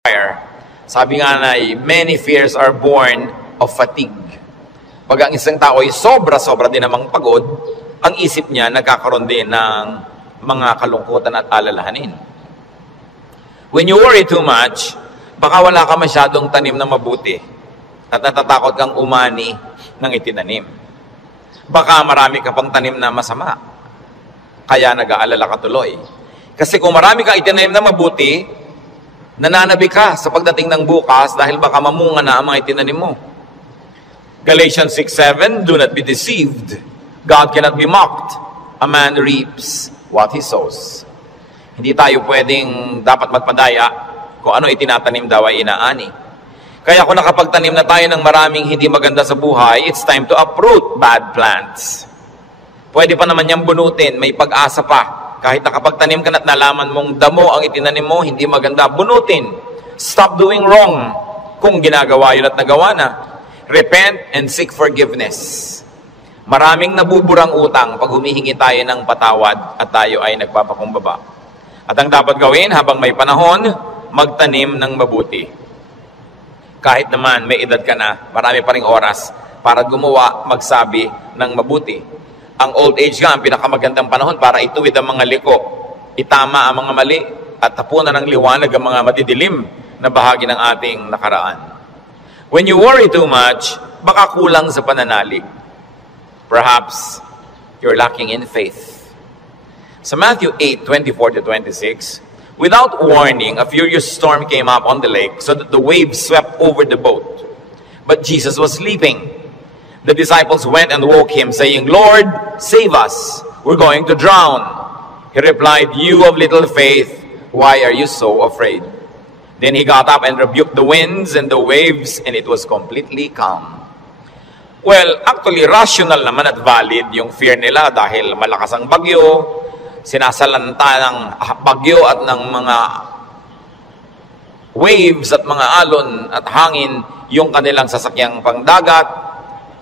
fire. Sabi nga na, many fears are born of fatigue. Pag ang isang tao ay sobra-sobra din namang pagod, ang isip niya nagkakaroon din ng mga kalungkutan at alalahanin. When you worry too much, baka wala ka masyadong tanim na mabuti at natatakot kang umani ng itinanim. Baka marami ka pang tanim na masama, kaya nag-aalala ka tuloy. Kasi kung marami kang itinanim na mabuti, nananabi ka sa pagdating ng bukas dahil baka mamunga na ang mga itinanim mo. Galatians 6:7, do not be deceived. God cannot be mocked. A man reaps what he sows. Hindi tayo pwedeng dapat magpadaya kung ano itinatanim daw ay inaani. Kaya kung nakapagtanim na tayo ng maraming hindi maganda sa buhay, it's time to uproot bad plants. Pwede pa naman niyang bunutin, may pag-asa pa. Kahit nakapagtanim ka na at nalaman mong damo ang itinanim mo, hindi maganda, bunutin. Stop doing wrong kung ginagawa yun at nagawa na. Repent and seek forgiveness. Maraming nabuburang utang pag humihingi tayo ng patawad at tayo ay nagpapakumbaba. At ang dapat gawin habang may panahon, magtanim ng mabuti. Kahit naman may edad ka na, marami pa ring oras para gumawa, magsabi ng mabuti. Ang old age nga, ang pinakamagandang panahon para ituwid ang mga liko, itama ang mga mali, at tapunan ng liwanag ang mga madidilim na bahagi ng ating nakaraan. When you worry too much, baka kulang sa pananalig. Perhaps you're lacking in faith. Sa Matthew 8:24-26, without warning, a furious storm came up on the lake so that the waves swept over the boat. But Jesus was sleeping. The disciples went and woke him, saying, Lord, save us. We're going to drown. He replied, you of little faith, why are you so afraid? Then he got up and rebuked the winds and the waves, and it was completely calm. Well, actually, rational naman at valid yung fear nila dahil malakas ang bagyo, sinasalanta ng bagyo at ng mga waves at mga alon at hangin yung kanilang sasakyang pangdagat.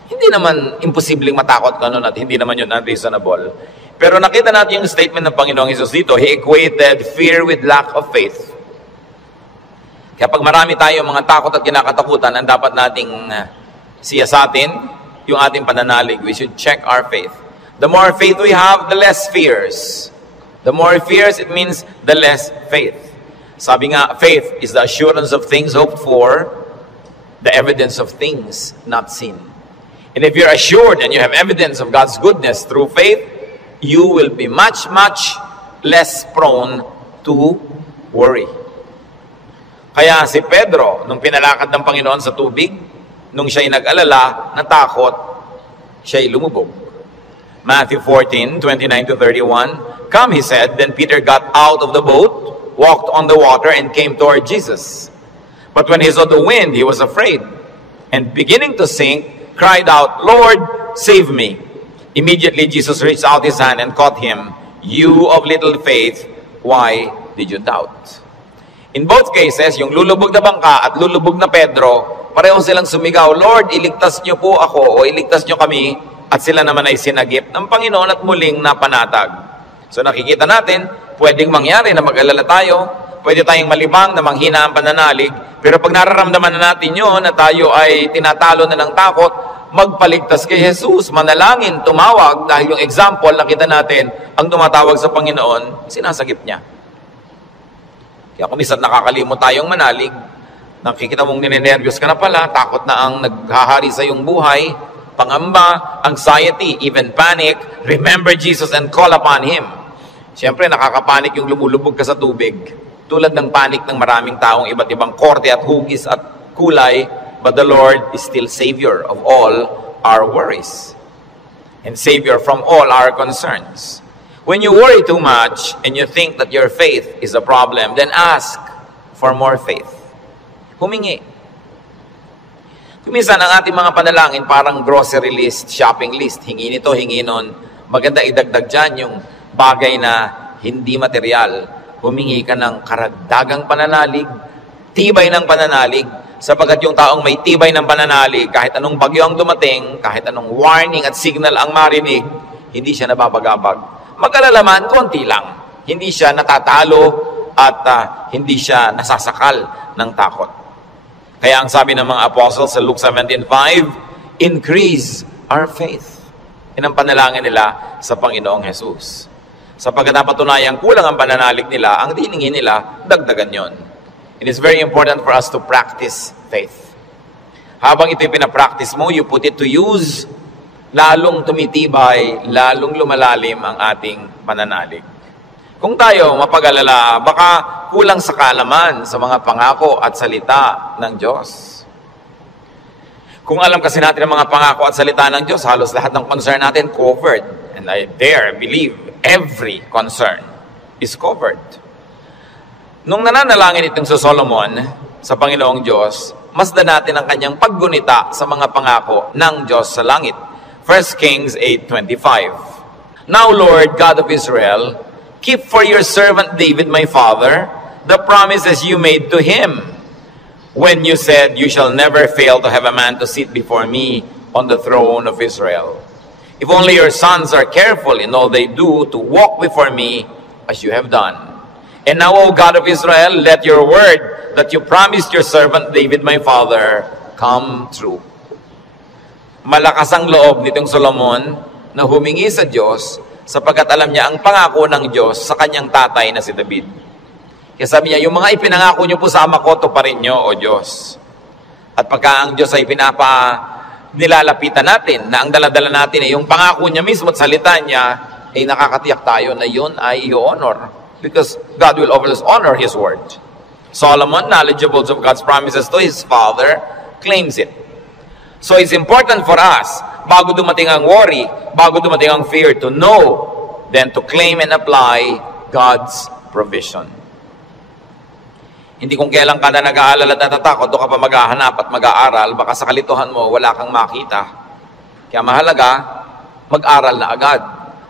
Hindi naman imposibleng matakot ka nun at hindi naman yun unreasonable. Pero nakita natin yung statement ng Panginoong Hesus dito. He equated fear with lack of faith. Kaya pag marami tayo mga takot at kinakatakutan, ang dapat nating siyasatin yung ating pananalig. We should check our faith. The more faith we have, the less fears. The more fears, it means the less faith. Sabi nga, faith is the assurance of things hoped for, the evidence of things not seen. And if you're assured and you have evidence of God's goodness through faith, you will be much, much less prone to worry. Kaya si Pedro, nung pinalakad ng Panginoon sa tubig, nung siya'y nag-alala, natakot, siya'y lumubog. Matthew 14:29-31, come, he said. Then Peter got out of the boat, walked on the water, and came toward Jesus. But when he saw the wind, he was afraid, and beginning to sink, cried out, Lord, save me. Immediately Jesus reached out his hand and caught him. You of little faith, why did you doubt? In both cases, yung lulubog na bangka at lulubog na Pedro, pareho silang sumigaw, Lord, iligtas niyo po ako o iligtas niyo kami, at sila naman ay sinagip ng Panginoon at muling napanatag. So nakikita natin, pwedeng mangyari na mag-alala tayo, pwede tayong malibang na manghina ang pananalig, pero pag nararamdaman na natin yun, na tayo ay tinatalo na ng takot, magpaligtas kay Jesus, manalangin, tumawag, dahil yung example, nakita natin, ang tumatawag sa Panginoon, sinasagip niya. Kaya kung minsan nakakalimot tayong manalig, nakikita mong ninenervyos ka na pala, takot na ang naghahari sa iyong buhay, pangamba, anxiety, even panic, remember Jesus and call upon Him. Siyempre, nakakapanik yung lumulubog ka sa tubig. Tulad ng panik ng maraming taong iba't ibang korte at hugis at kulay, but the Lord is still Savior of all our worries and Savior from all our concerns. When you worry too much and you think that your faith is a problem, then ask for more faith. Humingi. Kuminsan ang ating mga panalangin parang grocery list, shopping list. Hingi nito, hingi nun. Maganda idagdag dyan yung bagay na hindi material. Humingi ka ng karagdagang pananalig, tibay ng pananalig, sapagkat yung taong may tibay ng pananalig, kahit anong bagyo ang dumating, kahit anong warning at signal ang marinig, hindi siya nababagabag. Mag-alala man, konti lang. Hindi siya natatalo at hindi siya nasasakal ng takot. Kaya ang sabi ng mga apostles sa Luke 17:5, increase our faith. Yan ang panalangin nila sa Panginoong Jesus. Sapagkat napatunayang kulang ang pananalig nila, ang diningin nila, dagdagan yon. It is very important for us to practice faith. Habang ito'y pinapractice mo, you put it to use, lalong tumitibay, lalong lumalalim ang ating pananalig. Kung tayo mapag-alala, baka kulang sa kaalaman sa mga pangako at salita ng Diyos. Kung alam kasi natin ang mga pangako at salita ng Diyos, halos lahat ng concern natin covered. And I believe, every concern is covered. Nung nananalangin itong si Solomon sa Panginoong Diyos, masdan natin ang kanyang paggunita sa mga pangako ng Diyos sa langit. 1 Kings 8:25. Now, Lord, God of Israel, keep for your servant David, my father, the promises you made to him, when you said, you shall never fail to have a man to sit before me on the throne of Israel. If only your sons are careful in all they do to walk before me as you have done. And now, O God of Israel, let your word that you promised your servant David, my father, come true. Malakas ang loob nitong Solomon na humingi sa Diyos sapagkat alam niya ang pangako ng Diyos sa kanyang tatay na si David. Kaya sabi niya, yung mga ipinangako niyo po sa ama ko, tuparin niyo, O Diyos. At pagka ang Diyos ay nilalapitan natin, na ang daladala natin ay yung pangako niya mismo at salita niya, ay nakakatiyak tayo na yun ay i-honor. Because God will always honor His word. Solomon, knowledgeable of God's promises to his father, claims it. So it's important for us, bago dumating ang worry, bago dumating ang fear, to know, then to claim and apply God's provision. Hindi kung kailan ka na nag-aalala at natatakot, doon ka pa maghahanap at mag-aaral, baka sa kalituhan mo, wala kang makita. Kaya mahalaga, mag-aral na agad.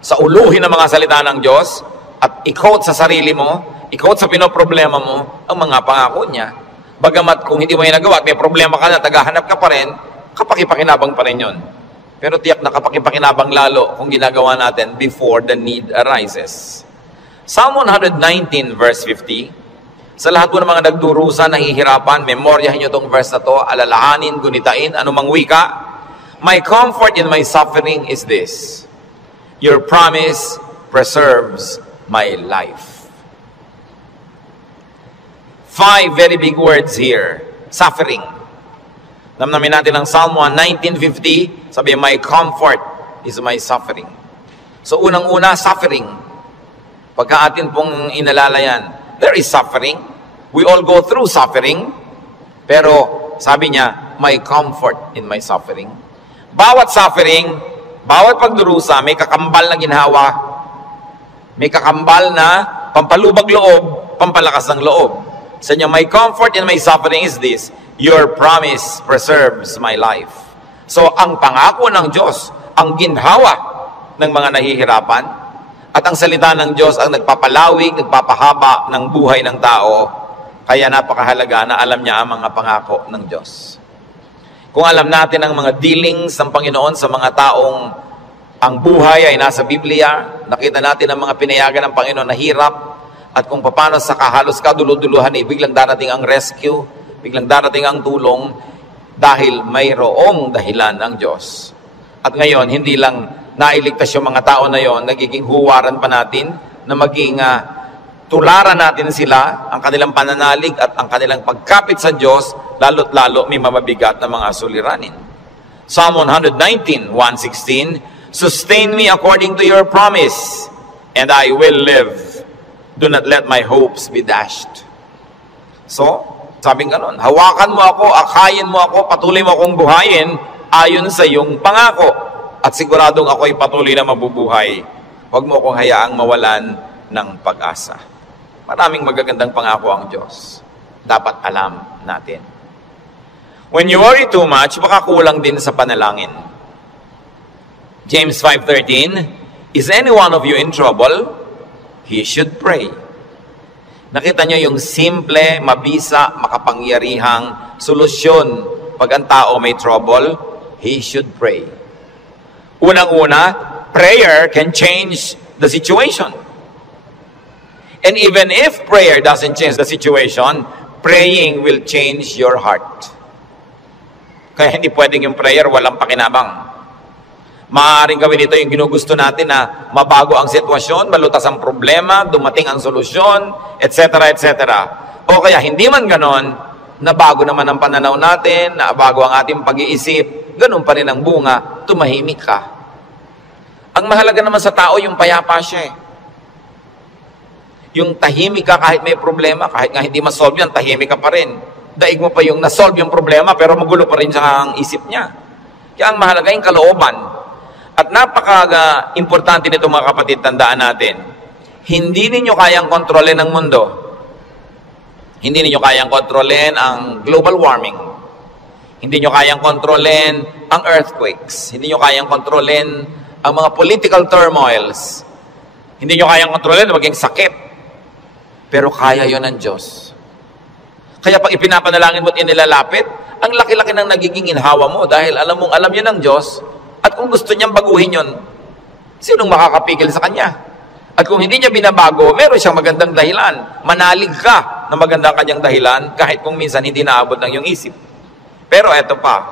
Sa uluhin ng mga salita ng Diyos, at i-quote sa sarili mo, i-quote sa pinoproblema mo, ang mga pangako niya. Bagamat kung hindi mo yung nagawa at may problema ka na, tagahanap ka pa rin, kapakipakinabang pa rin yun. Pero tiyak na kapakipakinabang lalo kung ginagawa natin before the need arises. Psalm 119 verse 50, sa lahat po ng mga nagdurusa, nahihirapan, memoryahin nyo itong verse na to, alalahanin, gunitain, anumang wika. My comfort in my suffering is this, your promise preserves my life. 5 very big words here. Suffering. Namnamin natin ang Psalm 19:50, sabi, my comfort is my suffering. So unang-una, suffering. Pagka atin pong inalala yan, there is suffering. We all go through suffering. Pero sabi niya, my comfort in my suffering. Bawat suffering, bawat pagdurusa, may kakambal na ginhawa. May kakambal na pampalubag loob, pampalakas ng loob. Sa niya, my comfort in my suffering is this, your promise preserves my life. So, ang pangako ng Diyos, ang ginhawa ng mga nahihirapan, at ang salita ng Diyos ang nagpapalawig, nagpapahaba ng buhay ng tao. Kaya napakahalaga na alam niya ang mga pangako ng Diyos. Kung alam natin ang mga dealings ng Panginoon sa mga taong ang buhay ay nasa Biblia, nakita natin ang mga pinayagan ng Panginoon na hirap, at kung paano sa kahalos kaduluduluhan, biglang darating ang rescue, biglang darating ang tulong, dahil mayroong dahilan ng Diyos. At ngayon, hindi lang nailigtas yung mga tao na yon, nagiging huwaran pa natin, na maging tularan natin sila, ang kanilang pananalig at ang kanilang pagkapit sa Diyos, lalo't lalo may mabibigat na mga suliranin. Psalm 119, 116, sustain me according to your promise, and I will live. Do not let my hopes be dashed. So, sabing ganon, hawakan mo ako, akayin mo ako, patuloy mo akong buhayin ayon sa iyong pangako. At siguradong ako ay patuloy na mabubuhay. Huwag mo akong hayaang mawalan ng pag-asa. Maraming magagandang pangako ang Diyos. Dapat alam natin. When you worry too much, baka kulang din sa panalangin. James 5:13, is any one of you in trouble? He should pray. Nakita niyo yung simple, mabisa, makapangyarihang solusyon pag ang tao may trouble, he should pray. Unang-una, prayer can change the situation. And even if prayer doesn't change the situation, praying will change your heart. Kaya hindi pwedeng yung prayer walang pakinabang. Maaaring gawin ito yung ginugusto natin na mabago ang sitwasyon, malutas ang problema, dumating ang solusyon, etc., etc. O kaya hindi man ganon, nabago naman ang pananaw natin, nabago ang ating pag-iisip, ganun pa rin ang bunga, tumahimik ka. Ang mahalaga naman sa tao, yung payapa siya eh. Yung tahimik ka kahit may problema, kahit nga hindi masolve yan, tahimik ka pa rin. Daig mo pa yung nasolve yung problema, pero magulo pa rin sa isip niya. Kaya ang mahalaga yung kalooban. At napaka-importante nito mga kapatid, tandaan natin, hindi ninyo kayang kontrolin ang mundo. Hindi ninyo kayang kontrolin ang global warming. Hindi nyo kayang kontrolin ang earthquakes. Hindi nyo kayang kontrolin ang mga political turmoils. Hindi nyo kayang kontrolin maging sakit. Pero kaya yon ng Diyos. Kaya pag ipinapanalangin mo at inilalapit, ang laki-laki ng nagiging inhawa mo dahil alam mong alam yan ng Diyos. At kung gusto niyang baguhin yon, sinong makakapigil sa Kanya? At kung hindi niya binabago, meron siyang magandang dahilan. Manalig ka na magandang kanyang dahilan kahit kung minsan hindi naabot ng iyong isip. Pero eto pa,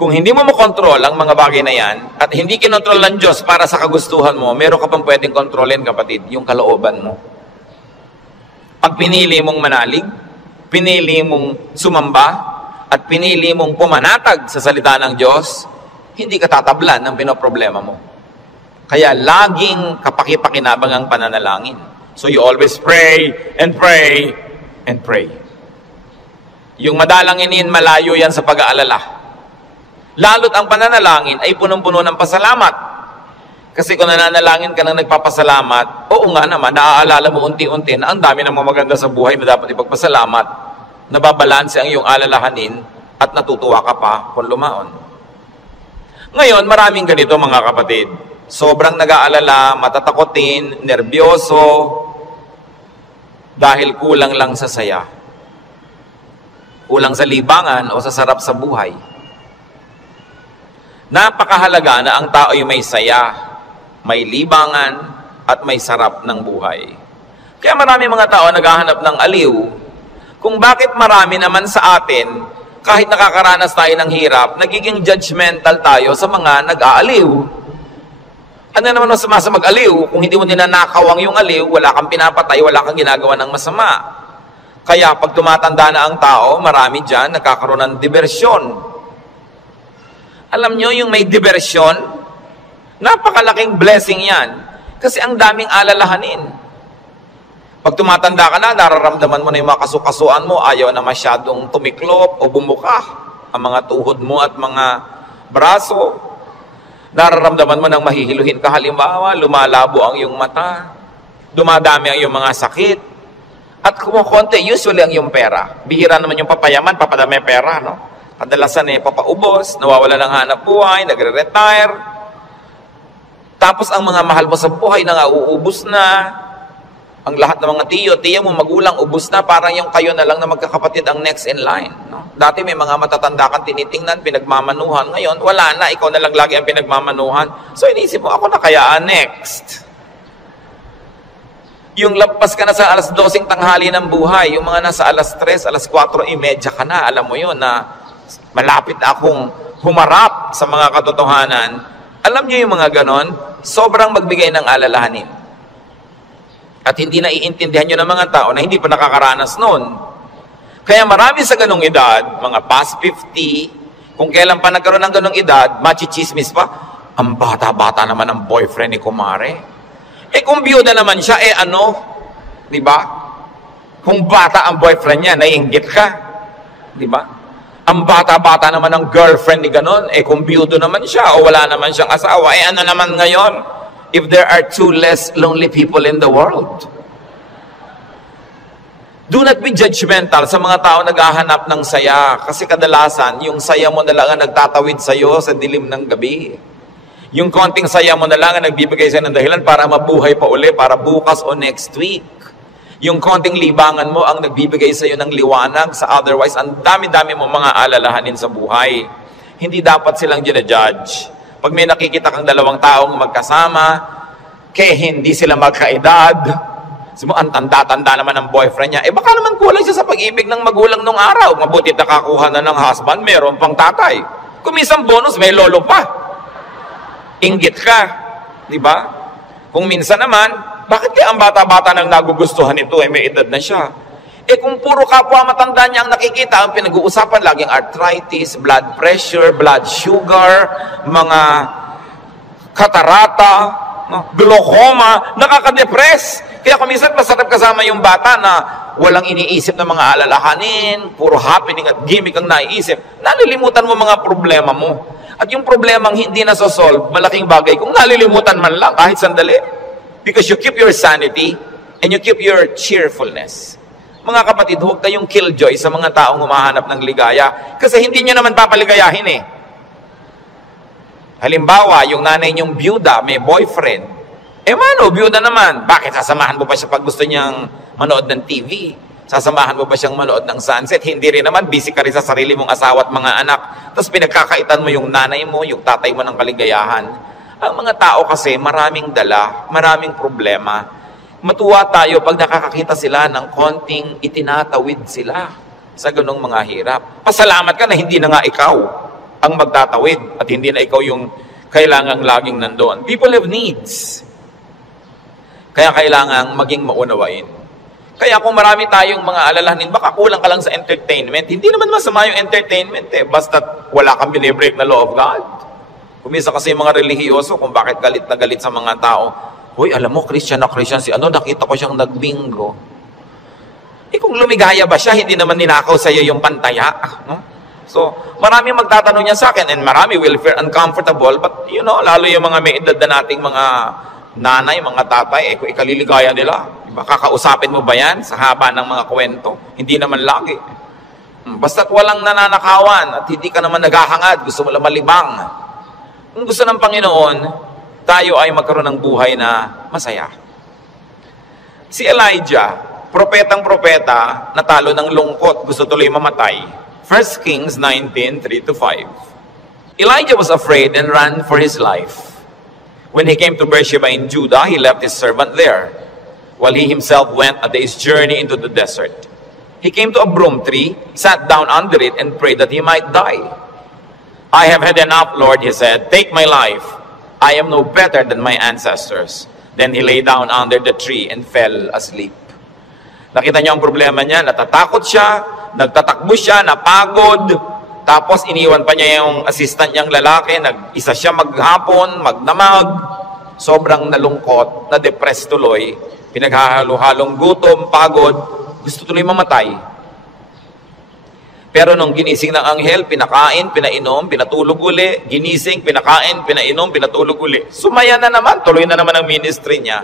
kung hindi mo makontrol ang mga bagay na yan at hindi kinontrol ng Diyos para sa kagustuhan mo, meron ka pang pwedeng kontrolin, kapatid, yung kalooban mo. Pag pinili mong manalig, pinili mong sumamba, at pinili mong pumanatag sa salita ng Diyos, hindi ka tatablan ng pinoproblema mo. Kaya laging kapaki-pakinabang ang pananalangin. So you always pray and pray and pray. Yung madalanginin, malayo yan sa pag-aalala. Lalo't ang pananalangin ay punong-puno ng pasalamat. Kasi kung nananalangin ka na nagpapasalamat, oo nga naman, naaalala mo unti-unti na ang dami ng mga maganda sa buhay na dapat ipagpasalamat, nababalanse ang iyong alalahanin at natutuwa ka pa kung lumaon. Ngayon, maraming ganito mga kapatid. Sobrang nag-aalala, matatakotin, nerbyoso, dahil kulang lang sa saya. Kulang sa libangan o sa sarap sa buhay. Napakahalaga na ang tao ay may saya, may libangan, at may sarap ng buhay. Kaya marami mga tao naghahanap ng aliw kung bakit marami naman sa atin, kahit nakakaranas tayo ng hirap, nagiging judgmental tayo sa mga nag-aaliw. Ano naman ang sa mag-aliw? Kung hindi mo ninanakaw ang yung aliw, wala kang pinapatay, wala kang ginagawa ng masama. Kaya pag tumatanda na ang tao, marami dyan nagkakaroon ng diversyon. Alam nyo, yung may diversyon, napakalaking blessing yan. Kasi ang daming alalahanin. Pag tumatanda ka na, nararamdaman mo na yung mga kasukasuan mo, ayaw na masyadong tumiklop o bumuka ang mga tuhod mo at mga braso. Nararamdaman mo nang mahihiluhin ka, halimbawa, lumalabo ang iyong mata, dumadami ang iyong mga sakit, at kumukonti, usually ang iyong pera. Bihira naman yung papayaman, papadami pera, no? Kadalasan papaubos, nawawala ng hanap buhay, nagre-retire. Tapos ang mga mahal mo sa buhay na uubos na. Ang lahat ng mga tiyo mo, magulang, ubos na. Parang yung kayo na lang na magkakapatid ang next in line. No? Dati may mga matatanda kang tinitingnan, pinagmamanuhan. Ngayon, wala na. Ikaw na lang lagi ang pinagmamanuhan. So inisip mo, ako na kaya next. Yung lampas ka na sa alas 12 tanghali ng buhay, yung mga nasa alas 3, alas 4:30 ka na, alam mo yun na malapit akong humarap sa mga katotohanan. Alam niyo yung mga ganon, sobrang magbigay ng alalahanin. At hindi naiintindihan nyo ng mga tao na hindi pa nakakaranas noon. Kaya marami sa ganong edad, mga past 50, kung kailan pa nagkaroon ng ganong edad, machichismis pa, ang bata-bata naman ang boyfriend ni kumare. Kung biyuda naman siya, ano? Diba? Kung bata ang boyfriend niya, naiinggit ka. Diba? Ang bata-bata naman ang girlfriend ni ganon, kung biyudo naman siya o wala naman siyang asawa, ano naman ngayon? If there are 2 less lonely people in the world. Do not be judgmental sa mga tao naghahanap ng saya. Kasi kadalasan, yung saya mo na lang ang nagtatawid sa'yo sa dilim ng gabi. Yung konting saya mo na lang ang nagbibigay sa'yo ng dahilan para mabuhay pa uli, para bukas o next week. Yung konting libangan mo ang nagbibigay sa'yo ng liwanag sa otherwise, ang dami-dami mo mga alalahanin sa buhay. Hindi dapat silang ginajudge. Pag may nakikita kang dalawang taong magkasama, kaya hindi sila magkaedad, Ang tanda-tanda naman ng boyfriend niya. Baka naman kulang siya sa pag-ibig ng magulang nung araw. Mabuti nakakuha na ng husband, meron pang tatay. Kung minsan bonus, may lolo pa. Inggit ka. Di ba? Kung minsan naman, bakit kaya ang bata-bata nang nagugustuhan ito, may edad na siya? Kung puro kapwa matanda niya ang nakikita, ang pinag-uusapan laging arthritis, blood pressure, blood sugar, mga katarata, glaucoma, nakaka-depress. Kaya kung minsan masarap kasama yung bata na walang iniisip na mga alalahanin, puro happening at gimmick ang naiisip, nalilimutan mo mga problema mo. At yung problemang hindi nasosolve, malaking bagay kung nalilimutan man lang kahit sandali. Because you keep your sanity and you keep your cheerfulness. Mga kapatid, huwag kayong killjoy sa mga taong humahanap ng ligaya kasi hindi nyo naman papaligayahin eh. Halimbawa, yung nanay niyong byuda, may boyfriend. Mano, byuda naman. Bakit sasamahan mo pa siya pag gusto niyang manood ng TV? Sasamahan mo ba siyang manood ng sunset? Hindi rin naman, busy ka rin sa sarili mong asawa at mga anak. Tapos pinagkakaitan mo yung nanay mo, yung tatay mo ng kaligayahan. Ang mga tao kasi maraming dala, maraming problema. Matuwa tayo pag nakakakita sila ng konting itinatawid sila sa ganong mga hirap. Pasalamat ka na hindi na nga ikaw ang magtatawid at hindi na ikaw yung kailangang laging nandoon. People have needs. Kaya kailangang maging maunawain. Kaya kung marami tayong mga alalahanin, baka kulang ka lang sa entertainment. Hindi naman masama yung entertainment basta wala kang binibreak na law of God. Kumisa kasi yung mga relihiyoso kung bakit galit na galit sa mga tao. Hoy, alam mo, Christian na Christian si nakita ko siyang nagbingo. Kung lumigaya ba siya, hindi naman ninakaw sa iyo yung pantaya. So, marami magtatanong niya sa akin and marami will feel uncomfortable but lalo yung mga may edad na nating mga nanay, mga tatay, kung ikaliligaya nila, diba? Kakausapin mo ba yan sa haba ng mga kwento? Hindi naman lagi. Basta't walang nananakawan at hindi ka naman naghahangad, gusto mo lang malibang. Kung gusto ng Panginoon, tayo ay magkaroon ng buhay na masaya. Si Elijah, propetang-propeta, natalo ng lungkot, gusto tuloy mamatay. 1 Kings 19:3-5. Elijah was afraid and ran for his life. When he came to Beersheba in Judah, he left his servant there, while he himself went a day's journey into the desert. He came to a broom tree, sat down under it, and prayed that he might die. I have had enough, Lord, he said. Take my life. I am no better than my ancestors. Then he lay down under the tree and fell asleep. Nakita niyo ang problema niya, natatakot siya, nagtatakbo siya, napagod, tapos iniwan pa niya yung assistant niyang lalaki, nag-isa siya maghapon, magdamag, sobrang nalungkot, na-depressed tuloy, pinaghahalo-halong gutom, pagod, gusto tuloy mamatay. Pero nung ginising ng anghel, pinakain, pinainom, pinatulog uli, ginising, pinakain, pinainom, pinatulog uli. Sumaya na naman, tuloy na naman ang ministry niya.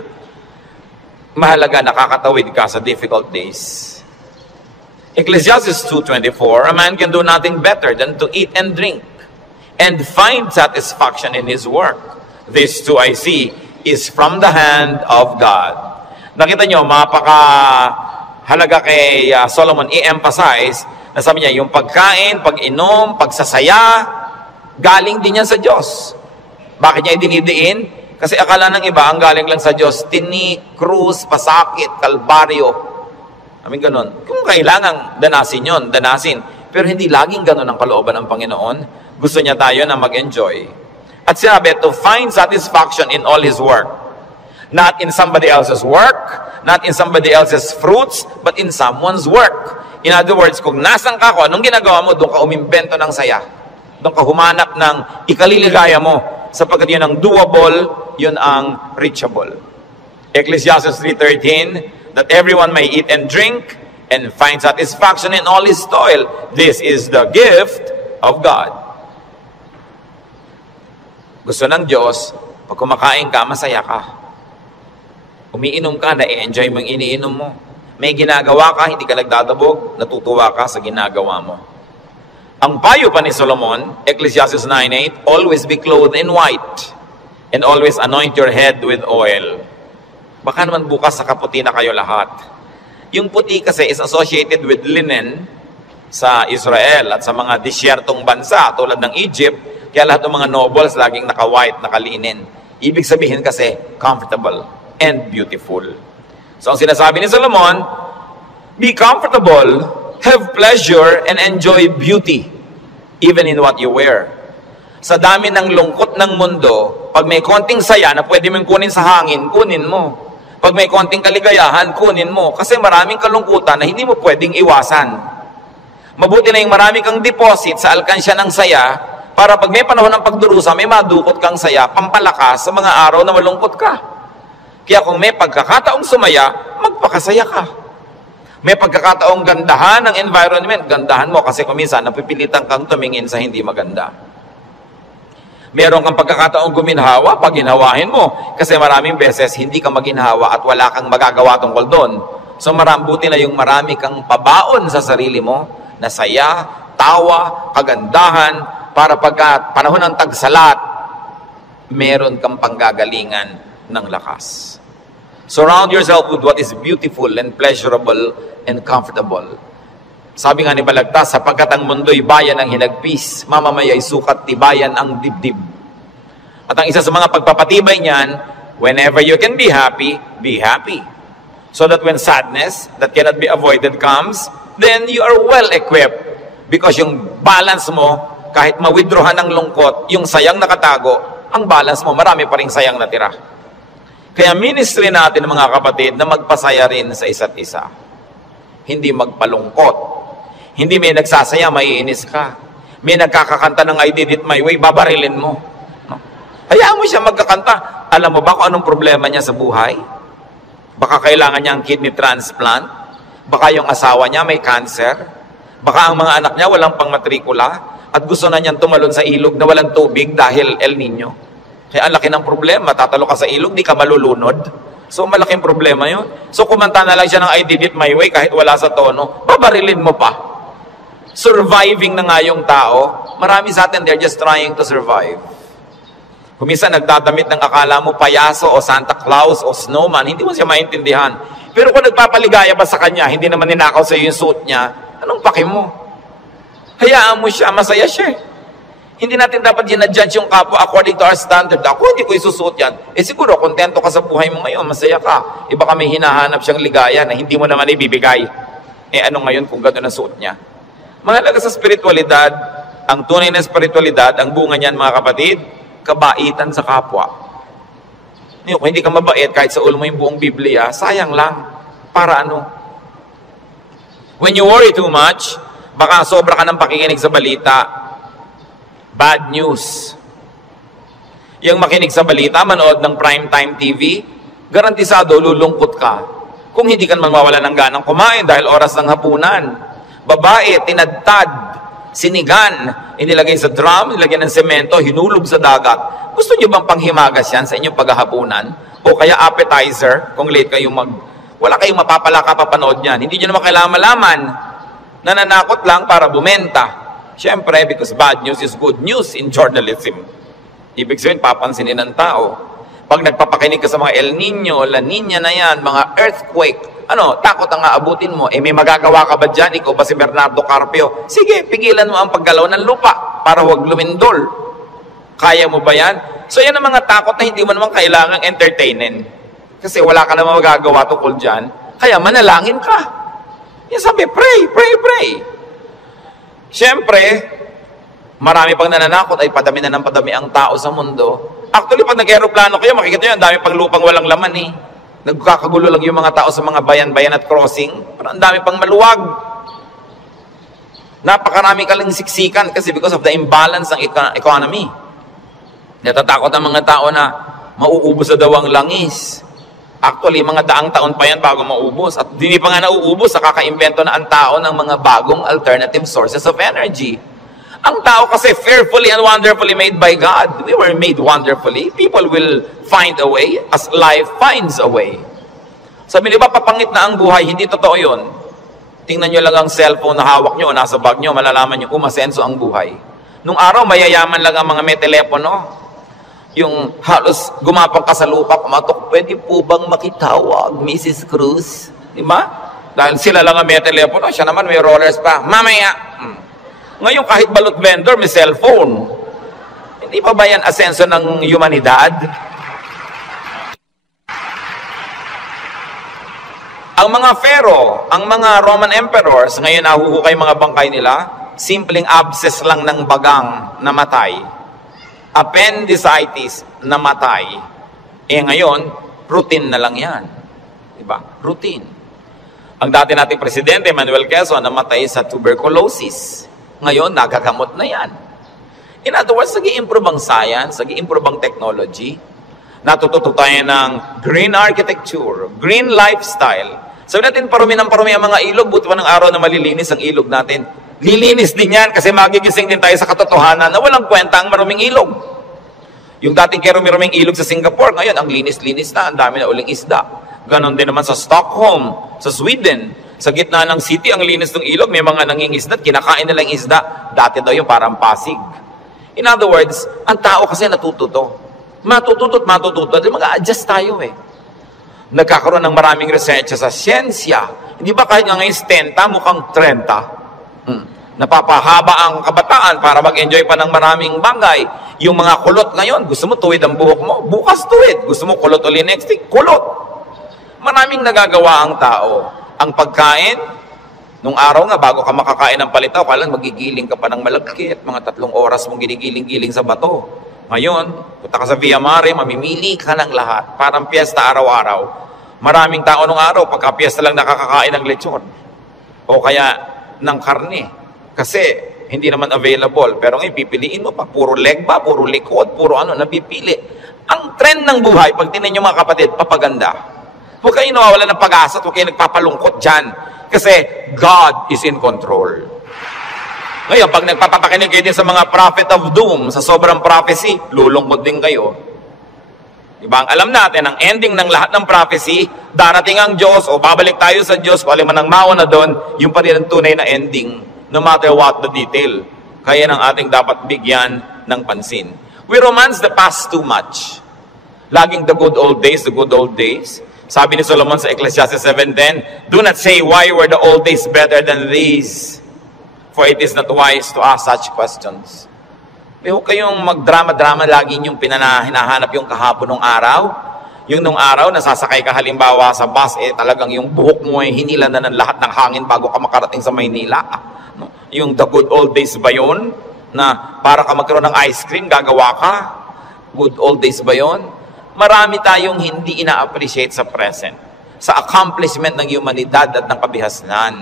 Mahalaga, nakakatawid ka sa difficult days. Ecclesiastes 2:24, a man can do nothing better than to eat and drink and find satisfaction in his work. This too I see is from the hand of God. Nakita nyo, mapaka-halaga kay Solomon i-emphasize na sabi niya, yung pagkain, pag-inom, pagsasaya, galing din yan sa Diyos. Bakit niya idinidiin? Kasi akala ng iba, ang galing lang sa Diyos, tinik, krus, pasakit, kalbaryo. Amin ganon. Kung kailangan danasin yon, danasin. Pero hindi laging ganon ang kalooban ng Panginoon. Gusto niya tayo na mag-enjoy. At sinabi, to find satisfaction in all His work. Not in somebody else's work, not in somebody else's fruits, but in someone's work. In other words, kung nasan ka, kung anong ginagawa mo, doon ka umimbento ng saya. Doon ka humanap ng ikaliligaya mo. Sapagkat yun ang doable, yun ang reachable. Ecclesiastes 3:13, that everyone may eat and drink and find satisfaction in all his toil. This is the gift of God. Gusto ng Diyos, pag kumakain ka, masaya ka. Umiinom ka, na-enjoy mo yung iniinom mo. May ginagawa ka, hindi ka nagdadabog, natutuwa ka sa ginagawa mo. Ang payo pa ni Solomon, Ecclesiastes 9:8, always be clothed in white and always anoint your head with oil. Baka naman bukas sa kaputi na kayo lahat. Yung puti kasi is associated with linen sa Israel at sa mga disyertong bansa tulad ng Egypt, kaya lahat ng mga nobles laging naka-white, naka-linen. Ibig sabihin kasi comfortable and beautiful. So ang sinasabi ni Solomon, be comfortable, have pleasure, and enjoy beauty, even in what you wear. Sa dami ng lungkot ng mundo, pag may konting saya na pwede mong kunin sa hangin, kunin mo. Pag may konting kaligayahan, kunin mo. Kasi maraming kalungkutan na hindi mo pwedeng iwasan. Mabuti na yung marami kang deposit sa alkansya ng saya, para pag may panahon ng pagdurusa, may madukot kang saya, pampalakas sa mga araw na malungkot ka. Kaya kung may pagkakataong sumaya, magpakasaya ka. May pagkakataong gandahan ng environment, gandahan mo kasi kung minsan napipilitan kang tumingin sa hindi maganda. Meron kang pagkakataong guminhawa, pag ginhawahin mo. Kasi maraming beses hindi ka maginhawa at wala kang magagawa tungkol doon. So marambuti na yung marami kang pabaon sa sarili mo, na saya, tawa, kagandahan, para pagka panahon ng tagsalat, meron kang panggagalingan ng lakas. Surround yourself with what is beautiful and pleasurable and comfortable. Sabi nga ni Balagtas, sapagkat ang mundo'y bayan ng hinagpis, mamamaya'y sukat tibayan ang dibdib. At ang isa sa mga pagpapatibay niyan, whenever you can be happy, be happy. So that when sadness that cannot be avoided comes, then you are well equipped. Because yung balance mo, kahit ma-withdrawhan ng lungkot, yung sayang nakatago, ang balance mo, marami pa ring sayang natira. Kaya ministry natin, mga kapatid, na magpasaya rin sa isa't isa. Hindi magpalungkot. Hindi may nagsasaya, maiinis ka. May nagkakakanta ng I did it my way, babarilin mo. No? Hayaan mo siya magkakanta. Alam mo ba kung anong problema niya sa buhay? Baka kailangan niya ang kidney transplant. Baka yung asawa niya may cancer. Baka ang mga anak niya walang pangmatrikula. At gusto na niyang tumalon sa ilog na walang tubig dahil El Nino. Kaya ang laki ng problema, tatalo ka sa ilog, di ka malulunod. So malaking problema yun. So kumanta na lang siya ng I did it my way kahit wala sa tono, babarilin mo pa. Surviving na nga yung tao. Marami sa atin, they're just trying to survive. Kung minsan nagdadamit ng akala mo payaso o Santa Claus o snowman, hindi mo siya maintindihan. Pero kung nagpapaligaya ba sa kanya, hindi naman ninakaw sa iyo yung suit niya, anong paki mo? Hayaan mo siya, masaya siya. Hindi natin dapat ginadjudge yung kapwa according to our standard. Ako, hindi ko isusuot yan. Eh siguro, kontento ka sa buhay mo ngayon, masaya ka. Iba kami hinahanap siyang ligaya na hindi mo naman ibibigay. Eh ano ngayon kung gano'n ang suot niya? Mahalaga sa spiritualidad, ang tunay na spiritualidad, ang bunga niyan mga kapatid, kabaitan sa kapwa. Kung hindi ka mabait, kahit sa ulo mo yung buong Biblia, sayang lang. Para ano? When you worry too much, baka sobra ka ng pakikinig sa balita. Bad news. Yung makinig sa balita, manood ng primetime TV, garantisado, lulungkot ka. Kung hindi ka mawawala ng ganang kumain dahil oras ng hapunan. Babae, tinadtad, sinigan, inilagay sa drum, nilagyan ng semento, hinulog sa dagat. Gusto niyo bang panghimagas yan sa inyong paghahapunan? O kaya appetizer, kung late kayong wala kayong mapapala kapapanood yan. Hindi niyo naman kailangan malaman. Nananakot lang para bumenta. Siyempre, because bad news is good news in journalism. Ibig sabihin, papansinin ng tao. Pag nagpapakinig ka sa mga El Nino, La Nina na yan, mga earthquake, takot ang aabutin mo. Eh, may magagawa ka ba dyan? Ikaw ba si Bernardo Carpio? Sige, pigilan mo ang paggalaw ng lupa para huwag lumindol. Kaya mo ba yan? So, yan ang mga takot na hindi mo naman kailangang entertainin. Kasi wala ka naman magagawa tungkol dyan. Kaya manalangin ka. Yan sabi, pray, pray, pray. Siyempre, marami pang nananakot ay padami na ng padami ang tao sa mundo. Actually, pag nag-aeroplano kayo, makikita nyo, ang dami pang lupang walang laman eh. Nagkakagulo lang yung mga tao sa mga bayan-bayan at crossing. Pero ang dami pang maluwag. Napakarami ka lang siksikan kasi because of the imbalance ng economy. Natatakot ang mga tao na mauubos na daw ang langis. Actually, mga daang taon pa yan bago maubos. At hindi pa nga nauubos, nakaka-invento na ang tao ng mga bagong alternative sources of energy. Ang tao kasi fearfully and wonderfully made by God. We were made wonderfully. People will find a way as life finds a way. Sabi niyo ba, papangit na ang buhay? Hindi totoo yun. Tingnan nyo lang ang cellphone na hawak nyo, nasa bag nyo, malalaman nyo umasenso ang buhay. Nung araw, mayayaman lang ang mga may telepono. Yung halos gumapang ka sa lupa, pumatok, pwede po bang makitawag, Mrs. Cruz? Diba? Dahil sila lang ang may telepono, siya naman may rollers pa. Mamaya! Ngayon kahit balot vendor, may cellphone. Hindi pa ba yan asenso ng humanidad? ang mga pharaoh, ang mga Roman emperors, ngayon nahuhukay mga bangkay nila, simpleng abscess lang ng bagang namatay. Appendicitis namatay. Ngayon, routine na lang yan. Diba? Routine. Ang dati nating presidente, Manuel Quezon, namatay sa tuberculosis. Ngayon, nagagamot na yan. In other words, nag-i-improve ang science, nag-i-improve ang technology. Natututo tayo ng green architecture, green lifestyle. Sabi natin, parumi ng parumi ang mga ilog, buti pa ng araw na malilinis ang ilog natin. Lilinis din yan kasi magigising din tayo sa katotohanan na walang kwenta ang maruming ilog. Yung dating kerumi-ruming ilog sa Singapore, ngayon ang linis-linis na, ang dami na uling isda. Ganon din naman sa Stockholm, sa Sweden. Sa gitna ng city, ang linis ng ilog, may mga nangingisda, kinakain nilang isda. Dati daw yung parang Pasig. In other words, ang tao kasi natututo. Matututo at matututo. Mag-a-adjust tayo eh. Nagkakaroon ng maraming research sa siyensya. Hindi ba kahit nga ngayon 10, mukhang 30? Napapahaba ang kabataan para mag-enjoy pa ng maraming bagay. Yung mga kulot ngayon, gusto mo tuwid ang buhok mo, bukas tuwid. Gusto mo kulot ulit next week, kulot. Maraming nagagawa ang tao. Ang pagkain, nung araw nga, bago ka makakain ng palitaw, kailan magigiling ka pa ng malagkit, mga 3 oras mong ginigiling-giling sa bato. Ngayon, punta ka sa Via Mare, mamimili ka ng lahat. Parang piyesta araw-araw. Maraming tao nung araw, pagka piyesta lang nakakakain ng lechon. O kaya ng karne. Kasi hindi naman available. Pero ngayon, pipiliin mo pa. Puro leg ba? Puro likod? Puro napipili. Ang trend ng buhay, pag tinan nyo mga kapatid, papaganda. Huwag kayo nawawala ng pag-asa at huwag kayo nagpapalungkot dyan. Kasi God is in control. Ngayon, pag nagpapapakinig kayo din sa mga prophet of doom, sa sobrang prophecy, lulungkot din kayo. Diba? Ang alam natin, ang ending ng lahat ng prophecy, darating ang Diyos, o babalik tayo sa Diyos, kung alam man ang mawa na doon, yung pa rin ang tunay na ending, no matter what the detail. Kaya nang ating dapat bigyan ng pansin. We romance the past too much. Laging the good old days, the good old days. Sabi ni Solomon sa Ecclesiastes 7:10, do not say, why were the old days better than these? For it is not wise to ask such questions. Huwag kayong magdrama-drama lagi yung hinahanap yung kahapon ng araw. Yung nung araw, nasasakay ka halimbawa sa bus, talagang yung buhok mo hinila na ng lahat ng hangin bago ka makarating sa Maynila. Yung the good old days ba yun? Na para ka magkaroon ng ice cream, gagawa ka? Good old days ba yun? Marami tayong hindi ina-appreciate sa present. Sa accomplishment ng humanidad at ng kabihasnan.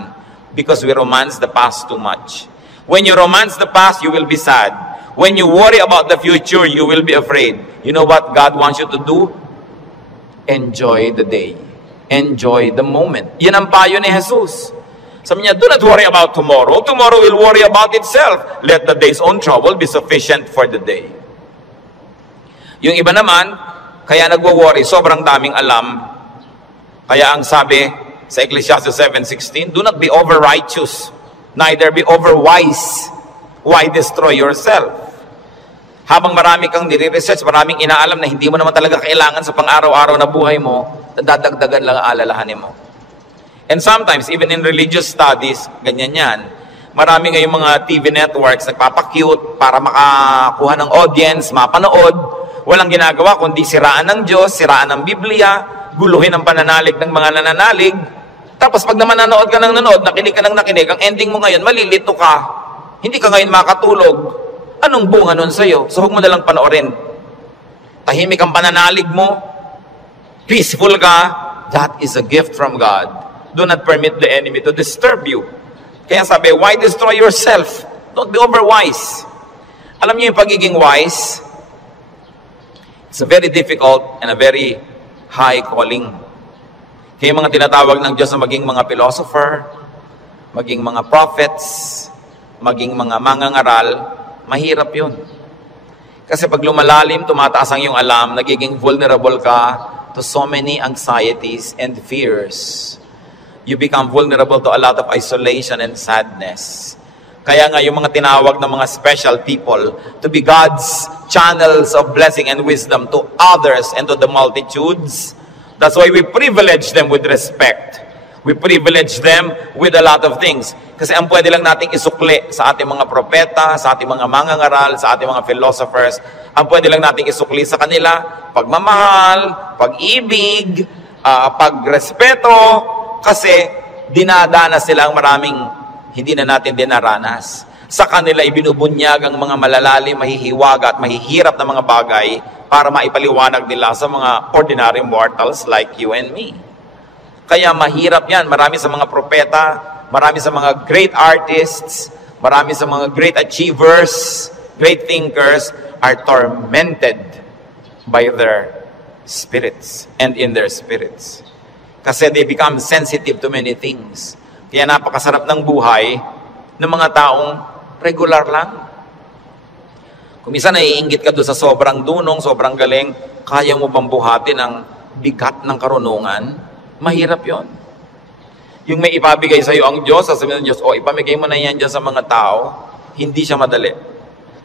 Because we romance the past too much. When you romance the past, you will be sad. When you worry about the future, you will be afraid. You know what God wants you to do? Enjoy the day. Enjoy the moment. Yan ang payo ni Jesus. Sabi niya, do not worry about tomorrow. Tomorrow will worry about itself. Let the day's own trouble be sufficient for the day. Yung iba naman, kaya nagwo-worry, sobrang daming alam. Kaya ang sabi sa Ecclesiastes 7:16, do not be over-righteous, neither be over-wise. Why destroy yourself? Habang marami kang nire-research, maraming inaalam na hindi mo naman talaga kailangan sa pang-araw-araw na buhay mo, dadagdagan lang ang alalahanin mo. And sometimes, even in religious studies, ganyan yan, marami ngayong mga TV networks nagpapakute para makakuha ng audience, mapanood, walang ginagawa kundi siraan ng Diyos, siraan ng Biblia, guluhin ang pananalig ng mga nananalig. Tapos pag naman nanood ka ng nanood, nakinig ka ng nakinig, ang ending mo ngayon, malilito ka. Hindi ka ngayon makatulog. Anong bunga nun sa'yo? So huwag mo nalang panoorin. Tahimik ang pananalig mo. Peaceful ka. That is a gift from God. Do not permit the enemy to disturb you. Kaya sabi, why destroy yourself? Don't be overwise. Alam niyo yung pagiging wise? It's a very difficult and a very high calling. Kaya mga tinatawag ng Diyos na maging mga philosopher, maging mga prophets, maging mga mangangaral, mahirap yun. Kasi pag lumalalim, tumataas ang iyong alam, nagiging vulnerable ka to so many anxieties and fears. You become vulnerable to a lot of isolation and sadness. Kaya nga yung mga tinawag ng mga special people to be God's channels of blessing and wisdom to others and to the multitudes. That's why we privilege them with respect. We privilege them with a lot of things. Kasi ang pwede lang nating isukli sa ating mga propeta, sa ating mga mangangaral, sa ating mga philosophers, ang pwede lang nating isukli sa kanila, pagmamahal, pag-ibig, pagrespeto, Kasi dinadanas sila ang maraming hindi na natin dinaranas. Sa kanila ibinubunyag ang mga malalalim, mahihiwaga at mahihirap na mga bagay para maipaliwanag nila sa mga ordinary mortals like you and me. Kaya mahirap yan. Marami sa mga propeta, marami sa mga great artists, marami sa mga great achievers, great thinkers are tormented by their spirits and in their spirits. Kasi they become sensitive to many things. Kaya napakasarap ng buhay ng mga taong regular lang. Kung minsan naiinggit ka doon sa sobrang dunong, sobrang galing, kaya mo bang buhatin ang bigat ng karunungan? Mahirap yon. Yung may ipabigay sa iyo ang Diyos, sasabihin ng Diyos, ipamigay mo na yan dyan sa mga tao, hindi siya madali.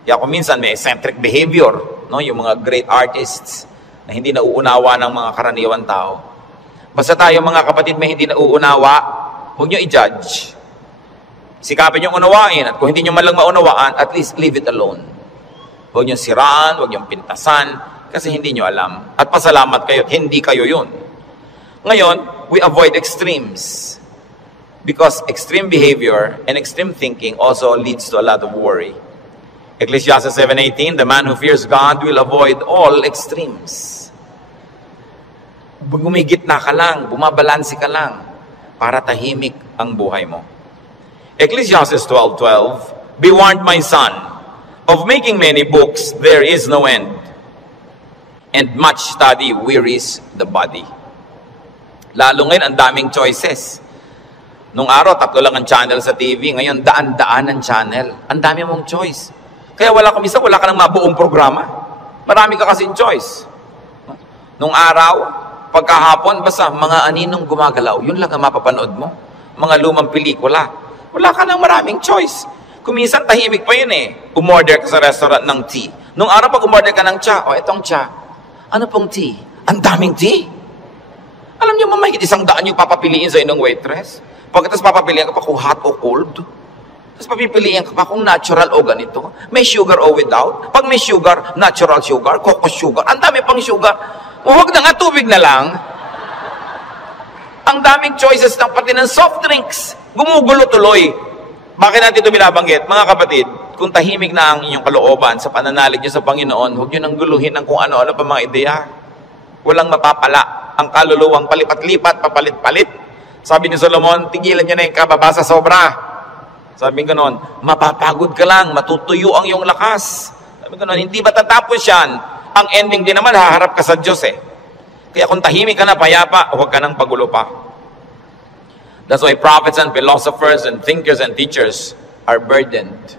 Kaya kung minsan may eccentric behavior, no? Yung mga great artists na hindi nauunawa ng mga karaniwan tao. Basta tayo mga kapatid may hindi nauunawa, huwag nyo i-judge. Sikapin nyo unawain, at kung hindi nyo malang maunawaan, at least leave it alone. Huwag nyo siraan, huwag nyo pintasan, kasi hindi nyo alam. At pasalamat kayo, hindi kayo yun. Ngayon, we avoid extremes. Because extreme behavior and extreme thinking also leads to a lot of worry. Ecclesiastes 7:18, the man who fears God will avoid all extremes. Gumigitna ka lang, bumabalansi ka lang, para tahimik ang buhay mo. Ecclesiastes 12:12, be warned, my son, of making many books there is no end, and much study wearies the body. Lalo ngayon, ang daming choices. Nung araw, 3 lang ang channel sa TV. Ngayon, daan-daan ang channel. Ang dami mong choice. Kaya wala ka ng mabuong programa. Marami ka kasing choice. Nung araw, pagkahapon, basta mga aninong gumagalaw. Yun lang ang mapapanood mo. Mga lumang pelikula. Wala ka ng maraming choice. Kuminsan, tahimik pa yun eh. Umorder ka sa restaurant ng tea. Nung araw, pag umorder ka ng cha, etong cha. Ano pong tea? Ang daming tea. Alam niyo, mamahigit 100 yung papapiliin sa inong waitress. Pagkatapos papapiliin ka pa kung hot o cold. Tapos papipiliin ka pa kung natural o ganito. May sugar o without. Pag may sugar, natural sugar, coco sugar. Ang dami pang sugar. Huwag na nga, tubig na lang. Ang daming choices ng pati ng soft drinks. Gumugulo tuloy. Bakit natin ito binabanggit? Mga kapatid, kung tahimik na ang inyong kalooban sa pananalig niyo sa Panginoon, huwag niyo nang guluhin ng kung ano-ano pa mga ideya. Walang mapapala. Ang kaluluwang palipat-lipat, papalit-palit. Sabi ni Solomon, tigilan niyo na yung kababasa sobra. Sabi ko noon, mapapagod ka lang, matutuyo ang iyong lakas. Sabi ko noon, hindi matatapos yan. Ang ending din naman, haharap ka sa Diyos eh. Kaya kung tahimik ka na, payapa, huwag ka nang pagulo pa. That's why prophets and philosophers and thinkers and teachers are burdened.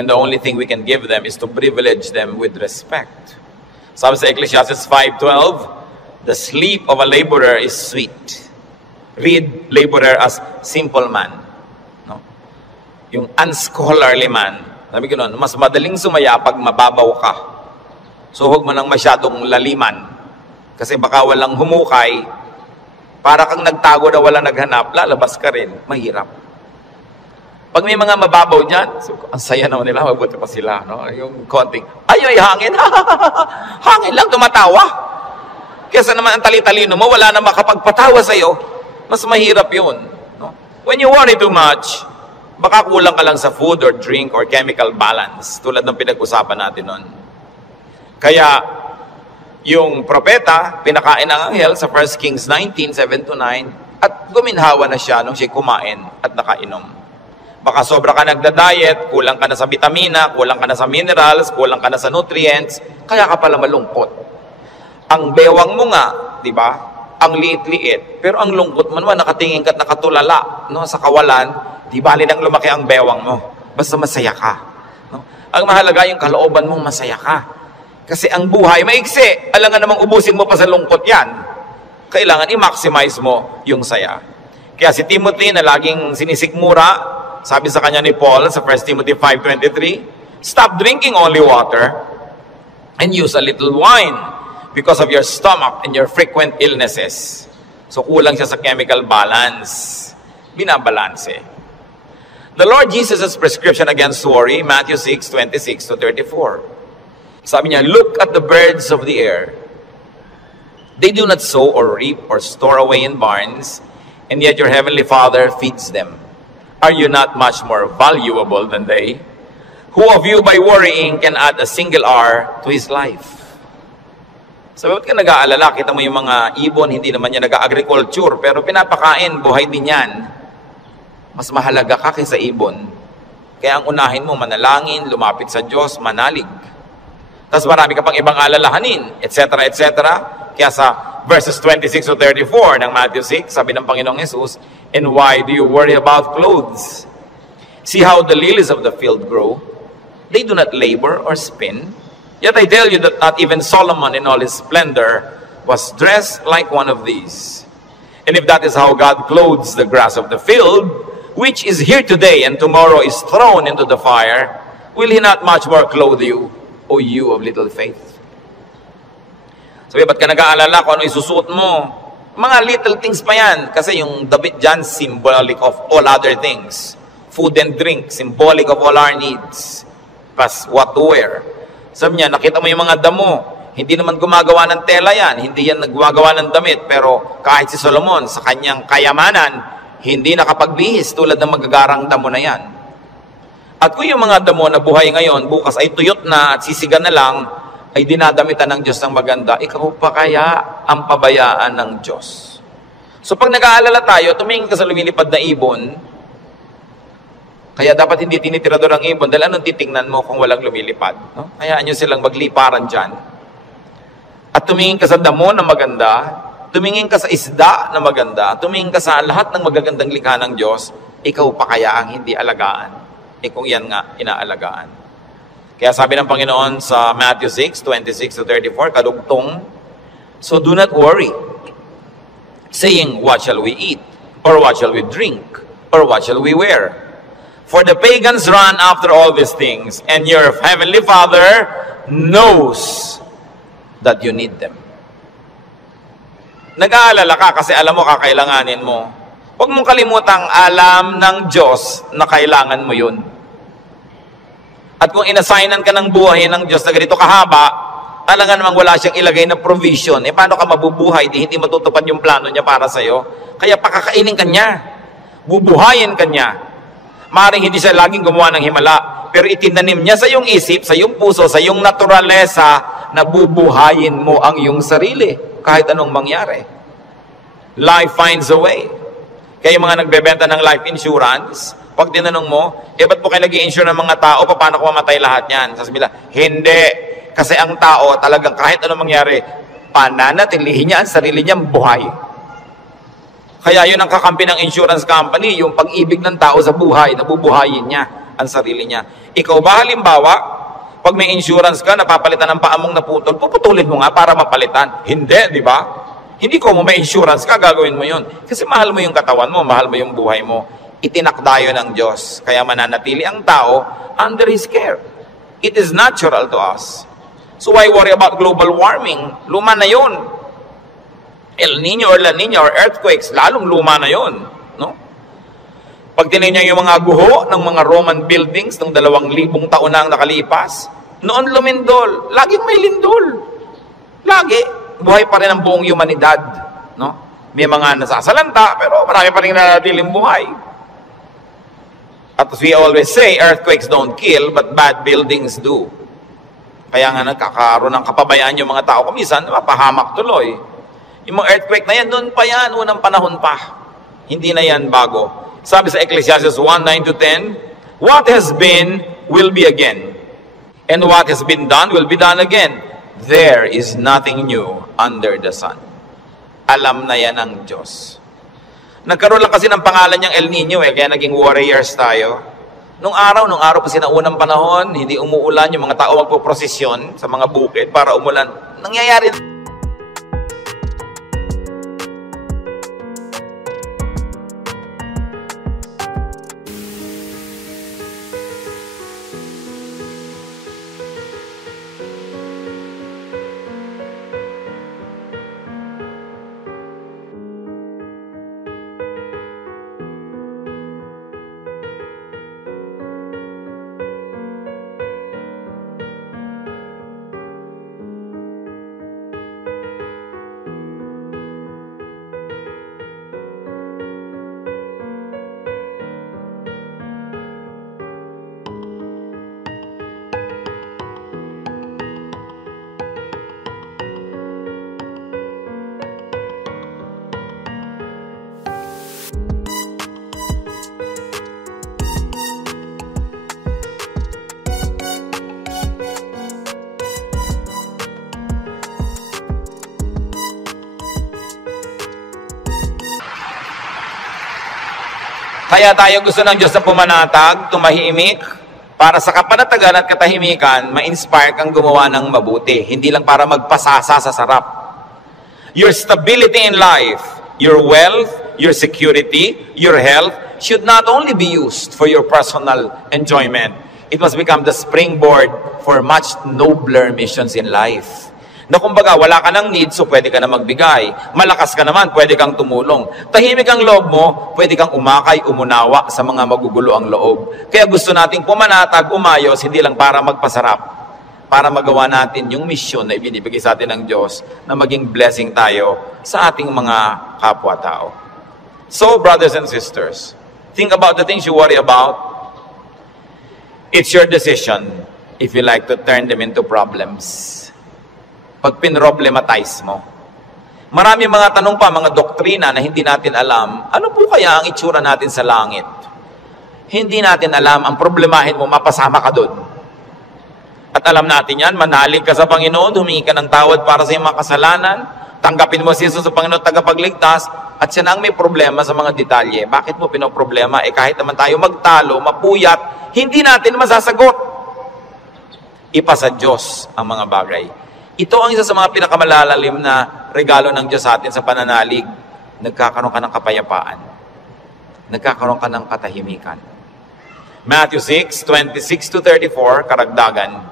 And the only thing we can give them is to privilege them with respect. Sabi sa Ecclesiastes 5:12, the sleep of a laborer is sweet. Read laborer as simple man. No? Yung unscholarly man. Sabi ko noon, mas madaling sumaya pag mababaw ka. So huwag mo nang masyadong laliman. Kasi baka walang humukay, para kang nagtago na walang naghanap, lalabas ka rin. Mahirap. Pag may mga mababaw dyan, so, ang saya naman nila, mabuti pa sila. No? Yung konting, ay hangin. Hangin lang, tumatawa. Kesa naman ang tali-talino mo, wala na makapagpatawa sa'yo. Mas mahirap yun. No? When you worry too much, baka kulang ka lang sa food or drink or chemical balance, tulad ng pinag-usapan natin nun. Kaya, yung propeta, pinakain ng anghel sa 1 Kings 19:7-9, at guminhawa na siya nung siya kumain at nakainom. Baka sobra ka nagda-diet, kulang ka na sa vitamina, kulang ka na sa minerals, kulang ka na sa nutrients, kaya ka pala malungkot. Ang bewang mo nga, di ba? Ang liit-liit, pero ang lungkot mo naman, nakatingin ka at nakatulala, no, sa kawalan, di bali nang lumaki ang bewang mo. Basta masaya ka. No? Ang mahalaga yung kalooban mong masaya ka. Kasi ang buhay maigsi. Alam nga namang ubusin mo pa sa lungkot yan. Kailangan i-maximize mo yung saya. Kaya si Timothy na laging sinisikmura, sabi sa kanya ni Paul sa 1 Timothy 5:23, stop drinking only water and use a little wine because of your stomach and your frequent illnesses. So kulang siya sa chemical balance. Binabalanse. The Lord Jesus' prescription against worry, Matthew 6:26-34. Sabi niya, look at the birds of the air. They do not sow or reap or store away in barns, and yet your heavenly Father feeds them. Are you not much more valuable than they? Who of you by worrying can add a single hour to his life? So, ba't ka nag-aalala? Kita mo yung mga ibon, hindi naman yan nag-agriculture, pero pinapakain, buhay din yan. Mas mahalaga ka kaysa ibon. Kaya ang unahin mo, manalangin, lumapit sa Diyos, manalig. Tapos marami ka pang ibang alalahanin, etc., etc. Kaya sa verses 26 to 34 ng Matthew 6, sabi ng Panginoong Jesus, and why do you worry about clothes? See how the lilies of the field grow. They do not labor or spin. Yet I tell you that not even Solomon in all his splendor was dressed like one of these. And if that is how God clothes the grass of the field, which is here today and tomorrow is thrown into the fire, will he not much more clothe you, O you of little faith? Sabi, ba't ka nag-aalala kung ano isusuot mo? Mga little things pa yan. Kasi yung damit dyan, symbolic of all other things. Food and drink, symbolic of all our needs. Plus what to wear. Sabi niya, nakita mo yung mga damo. Hindi naman gumagawa ng tela yan. Hindi yan naggagawa ng damit. Pero kahit si Solomon, sa kanyang kayamanan, hindi nakapagbihis tulad ng magagarang damo na yan. At kung yung mga damo na buhay ngayon, bukas ay tuyot na at sisiga na lang, ay dinadamitan ng Diyos ng maganda, ikaw pa kaya ang pabayaan ng Diyos? So pag nag-aalala tayo, tumingin ka sa lumilipad na ibon, kaya dapat hindi tinitirador ang ibon, dahil anong titingnan mo kung walang lumilipad? No? Hayaan nyo silang magliparan dyan. At tumingin ka sa damo na maganda, tumingin ka sa isda na maganda, tumingin ka sa lahat ng magagandang likha ng Diyos, ikaw pa kaya ang hindi alagaan? Kung yan nga, inaalagaan. Kaya sabi ng Panginoon sa Matthew 6, 26 to 34, kadugtong, so do not worry, saying, what shall we eat? Or what shall we drink? Or what shall we wear? For the pagans run after all these things, and your heavenly Father knows that you need them. Nag-aalala ka kasi alam mo kakailanganin mo. Huwag mong kalimutang alam ng Diyos na kailangan mo yun. At kung inassignan ka ng buhay ng Diyos na ganito kahaba, talaga namang wala siyang ilagay na provision. Paano ka mabubuhay? Hindi matutupad yung plano niya para sa'yo. Kaya pakakainin ka niya. Bubuhayin ka niya. Maring hindi siya laging gumawa ng himala, pero itinanim niya sa iyong isip, sa iyong puso, sa iyong naturalesa, na bubuhayin mo ang iyong sarili, kahit anong mangyari. Life finds a way. Kaya yung mga nagbebenta ng life insurance, pag tinanong mo, ba't po kayo nag-i-insure ng mga tao, paano ko mamatay lahat yan? Sasabihin nila, hindi. Kasi ang tao, talagang kahit anong mangyari, pananatilihin niya ang sarili niyang buhay. Kaya yun ang kakampi ng insurance company, yung pag-ibig ng tao sa buhay, nabubuhayin niya ang sarili niya. Ikaw ba halimbawa, pag may insurance ka, napapalitan ng paa mong naputol, puputulin mo nga para mapalitan. Hindi, di ba? Hindi ko mo may insurance ka, gagawin mo yun. Kasi mahal mo yung katawan mo, mahal mo yung buhay mo. Itinakda yun ng Diyos. Kaya mananatili ang tao under His care. It is natural to us. So why worry about global warming? Luma na yun. El Nino or La Nina or earthquakes, lalong luma na yun. No? Pag tinignan yung mga guho ng mga Roman buildings ng 2,000 taon na ang nakalipas, noon lumindol. Laging may lindol. Lagi. Buhay pa rin ang buong humanidad. No? May mga nasasalanta, pero marami pa rin nanatiling buhay. At as we always say, earthquakes don't kill, but bad buildings do. Kaya nga nagkakaroon ng kapabayaan yung mga tao. Kumisan, mapahamak tuloy. Yung mga earthquake na yan, noon pa yan, unang panahon pa. Hindi na yan bago. Sabi sa Ecclesiastes 1:9-10, what has been, will be again. And what has been done, will be done again. There is nothing new under the sun. Alam na yan ng Diyos. Nagkaroon lang kasi ng pangalan niyang El Nino, kaya naging warriors tayo. Nung araw pa sinaunang panahon, hindi umuulan, yung mga tao magpo-prosesyon sa mga bukid para umulan. Nangyayari Kaya tayo gusto ng Diyos na pumanatag, tumahimik, para sa kapanatagan at katahimikan, ma-inspire kang gumawa ng mabuti. Hindi lang para magpasasa sa sarap. Your stability in life, your wealth, your security, your health, should not only be used for your personal enjoyment. It must become the springboard for much nobler missions in life. Na kumbaga, wala ka ng need, so pwede ka na magbigay. Malakas ka naman, pwede kang tumulong. Tahimik ang loob mo, pwede kang umakay, umunawa sa mga magugulo ang loob. Kaya gusto nating pumanatag, umayos, hindi lang para magpasarap. Para magawa natin yung misyon na ibinibigay sa atin ng Diyos na maging blessing tayo sa ating mga kapwa-tao. So, brothers and sisters, think about the things you worry about. It's your decision if you like to turn them into problems. Pag pinroblematize mo. Marami mga tanong pa, mga doktrina na hindi natin alam. Ano po kaya ang itsura natin sa langit? Hindi natin alam. Ang problemahin mo, mapasama ka doon. At alam natin yan, manalig ka sa Panginoon, humingi ka ng tawad para sa iyong mga kasalanan, tanggapin mo si Jesus sa Panginoon tagapagligtas, at siya na ang may problema sa mga detalye. Bakit mo pinoproblema? Kahit naman tayo magtalo, mapuyat, hindi natin masasagot. Ipa sa Diyos ang mga bagay. Ito ang isa sa mga pinakamalalalim na regalo ng Diyos sa atin sa pananalig. Nagkakaroon ka ng kapayapaan. Nagkakaroon ka ng katahimikan. Matthew 6:26-34, karagdagan.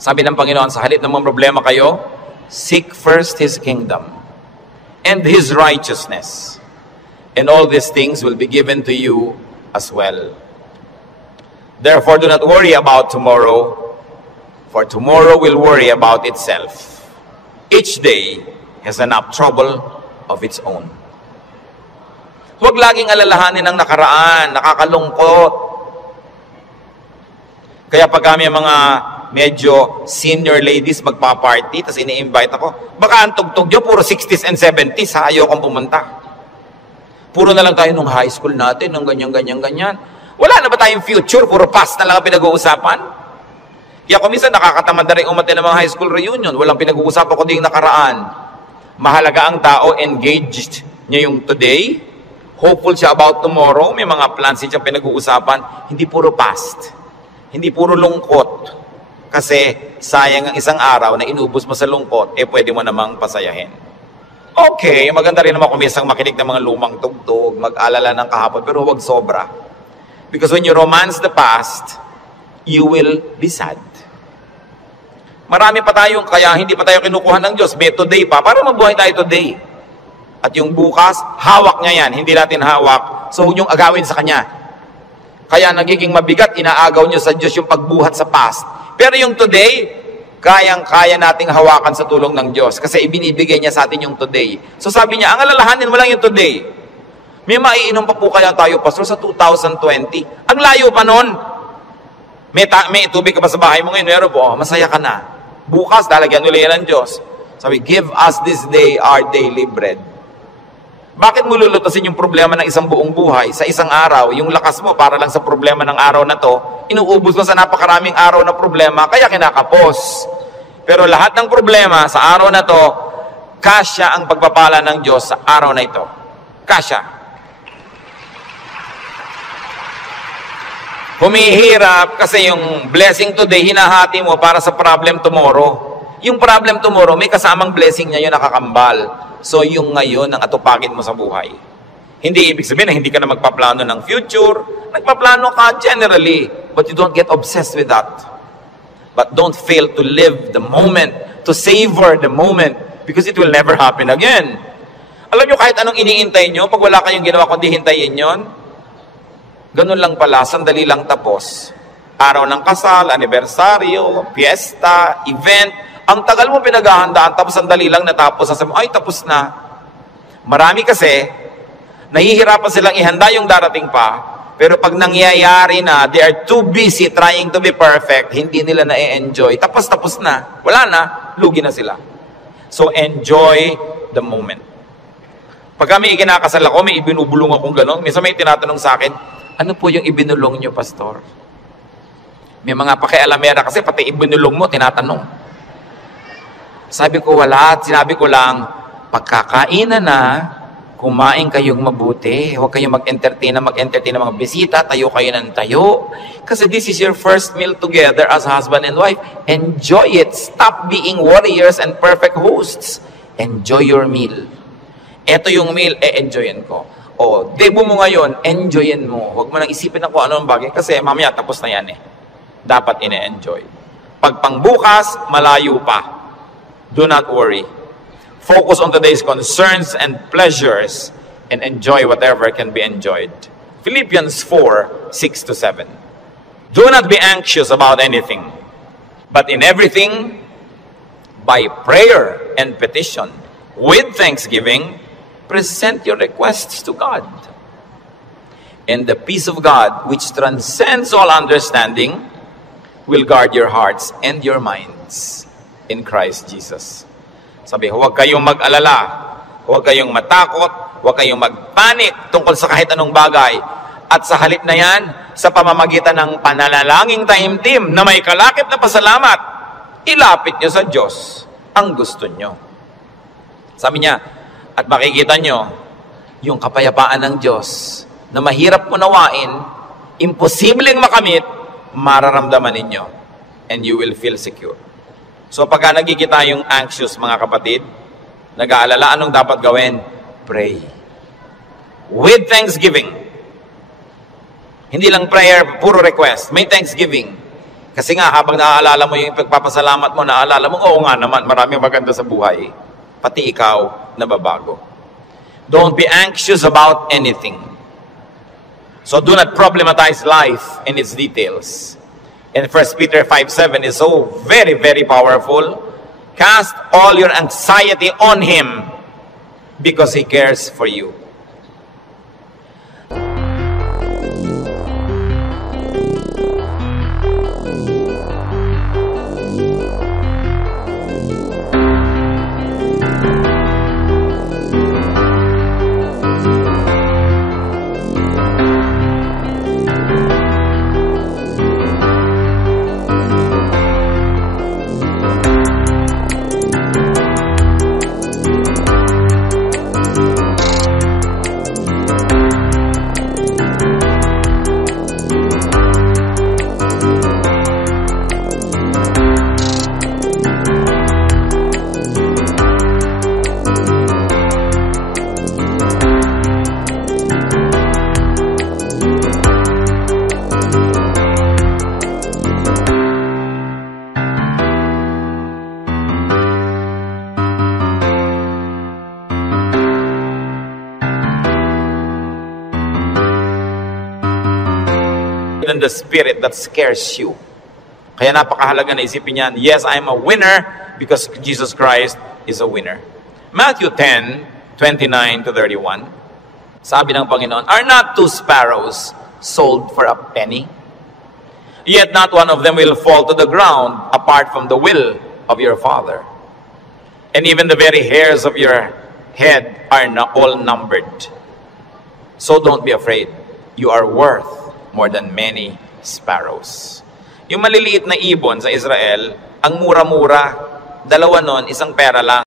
Sabi ng Panginoon, sa halip ng mga problema kayo, seek first His kingdom and His righteousness, and all these things will be given to you as well. Therefore, do not worry about tomorrow, for tomorrow will worry about itself. Each day has enough trouble of its own. Huwag laging alalahanin ang nakaraan, nakakalungkot. Kaya pag kami mga medyo senior ladies magpa-party, tapos ini-invite ako, baka ang tugtog nyo, puro 60s and 70s, ayaw kong pumunta. Puro na lang tayo nung high school natin, nung ganyan. Wala na ba tayong future? Puro past na lang ang pinag-uusapan? Kaya kung minsan nakakatamad na rin umatin ng mga high school reunion, walang pinag-uusapan kundi yung nakaraan. Mahalaga ang tao, engaged niya yung today, hopeful siya about tomorrow, may mga plans siya pinag-uusapan, hindi puro past, hindi puro lungkot. Kasi sayang ang isang araw na inubos mo sa lungkot, pwede mo namang pasayahin. Okay, maganda rin naman kung minsan makinig ng mga lumang tugtog, mag-alala ng kahapon, pero huwag sobra. Because when you romance the past, you will be sad. Marami pa tayong, kaya hindi pa tayo kinukuha ng Diyos, may today pa, para mabuhay tayo today. At yung bukas, hawak niya yan, hindi natin hawak, so huwag niyong agawin sa Kanya. Kaya nagiging mabigat, inaagaw niyo sa Diyos yung pagbuhat sa past. Pero yung today, kayang-kaya nating hawakan sa tulong ng Diyos kasi ibinibigay niya sa atin yung today. So sabi niya, ang alalahanin mo lang yung today. May maiinom pa po kaya tayo, Pastor, sa 2020. Ang layo pa nun. May tubig ka pa sa bahay mo ngayon, meron po, masaya ka na. Bukas, lalagyan ulit yan ng Diyos. Sabi, give us this day our daily bread. Bakit mo lulutasin yung problema ng isang buong buhay sa isang araw? Yung lakas mo para lang sa problema ng araw na to, inuubos mo sa napakaraming araw na problema, kaya kinakapos. Pero lahat ng problema sa araw na to, kasya ang pagpapala ng Diyos sa araw na ito. Kasya. Humihirap kasi yung blessing today, hinahati mo para sa problem tomorrow. Yung problem tomorrow, may kasamang blessing niya yun nakakambal. So, yung ngayon ang atupagin mo sa buhay. Hindi ibig sabihin na hindi ka na magpaplano ng future. Nagpaplano ka generally, but you don't get obsessed with that. But don't fail to live the moment, to savor the moment, because it will never happen again. Alam nyo, kahit anong iniintay nyo, pag wala kayong ginawa kundi hintayin yon, ganun lang pala, sandali lang tapos. Araw ng kasal, anibersaryo, fiesta, event, ang tagal mo pinaghahandaan, tapos sandali lang natapos, sasabi mo, ay tapos na. Marami kasi, nahihirapan silang ihanda yung darating pa, pero pag nangyayari na, they are too busy trying to be perfect, hindi nila na-enjoy, tapos na, wala na, lugi na sila. So enjoy the moment. Pag kami ikinakasal ako, may ibinubulong akong gano'n, minsan may tinatanong sa akin, ano po yung ibinulong nyo, Pastor? May mga pakialamera kasi pati ibinulong mo, tinatanong. Sabi ko wala, sinabi ko lang, pagkakainan na, Kumain kayong mabuti. Huwag kayong mag-entertain ng mga bisita. Tayo kayo ng tayo. Kasi this is your first meal together as husband and wife. Enjoy it. Stop being warriors and perfect hosts. Enjoy your meal. Ito yung meal, enjoyin ko. O, debo mo ngayon, enjoyin mo. Huwag mo nang isipin na kung ano ang bagay. Kasi mamaya, tapos na yan eh. Dapat ine-enjoy. Pag pangbukas, malayo pa. Do not worry. Focus on today's concerns and pleasures and enjoy whatever can be enjoyed. Philippians 4:6-7. Do not be anxious about anything, but in everything, by prayer and petition, with thanksgiving, present your requests to God. And the peace of God, which transcends all understanding, will guard your hearts and your minds in Christ Jesus. Sabi, huwag kayong mag-alala, huwag kayong matakot, huwag kayong magpanik tungkol sa kahit anong bagay. At sa halip na yan, sa pamamagitan ng pananalangin taimtim na may kalakip na pasalamat, ilapit nyo sa Diyos ang gusto nyo. Sabi niya, at makikita nyo, yung kapayapaan ng Diyos na mahirap unawain, imposibleng makamit, mararamdaman ninyo, and you will feel secure. So pagka nagkikita yung anxious mga kapatid, nag-aalala, anong dapat gawin? Pray. With thanksgiving. Hindi lang prayer, puro request. May thanksgiving. Kasi nga, habang naaalala mo yung pagpapasalamat mo, naaalala mo, oo nga naman, maraming maganda sa buhay. Pati ikaw, nababago. Don't be anxious about anything. So do not problematize life in its details. And 1 Peter 5:7 is so very, very powerful. Cast all your anxiety on Him because He cares for you. Than the spirit that scares you. Kaya napakahalaga na isipin yan, yes, I'm a winner because Jesus Christ is a winner. Matthew 10:29-31. Sabi ng Panginoon, are not 2 sparrows sold for a penny? Yet not one of them will fall to the ground apart from the will of your Father. And even the very hairs of your head are all numbered. So don't be afraid. You are worth more than many sparrows. Yung maliliit na ibon sa Israel, ang mura-mura, dalawa nun, isang pera lang.